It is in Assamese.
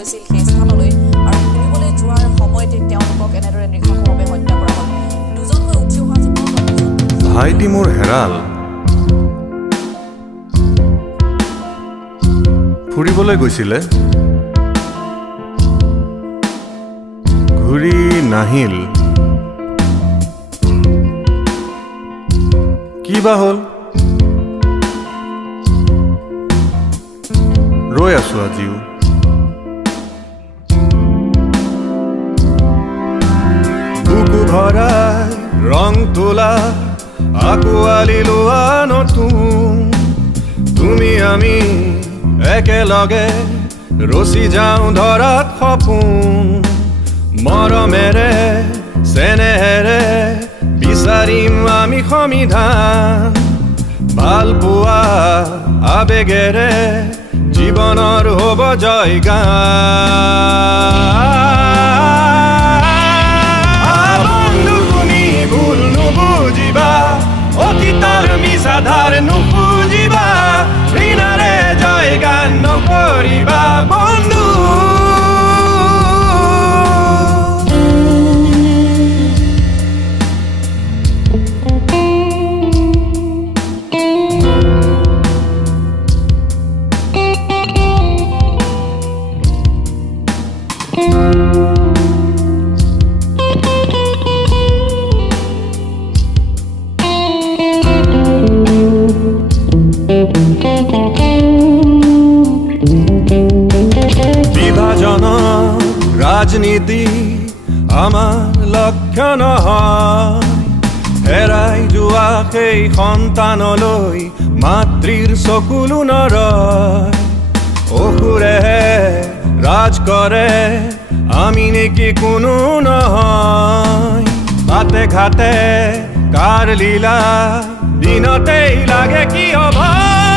গৈছিল সেই স্থানলৈ আৰু ফুৰিবলৈ যোৱাৰ সময়তে তেওঁলোকক এনেদৰে নৃশংসভাৱে হত্যা কৰা হ'ল। দুজনকৈ উঠি অহা যুৱক ভাইটি মোৰ হেৰাল, ফুৰিবলৈ গৈছিলে, ঘূৰি নাহিল, কি বা হ'ল? ৰৈ আছো আজিও। বুকু ভৰাই ৰং তোলা আঁকোৱালি লোৱা নতুন, তুমি আমি একেলগে ৰচি যাওঁ ধৰাত সপোন, মৰমেৰে চেনেহেৰে বিচাৰিম আমি সমিধান, ভাল পোৱা আবেগেৰে জীৱনৰ হ'ব জয়গান। বন্ধু তুমি ভুল নুবুজিবা, অতীতৰ মিছাধাৰ নুবুজিবা, ঘৃণাৰে জয়গান নকৰিবা বন্ধু। বিভাজনৰ ৰাজনীতি আমাৰ লক্ষ্য নহয়, হেৰাই যোৱা সেই সন্তানলৈ মাতৃৰ চকুলো নৰয়, অসুৰেহে ৰাজ কৰে আমি নেকি কোনো নহয়, বাটে ঘাটে কাৰ লীলা দিনতেই লাগে কি অভাৱ।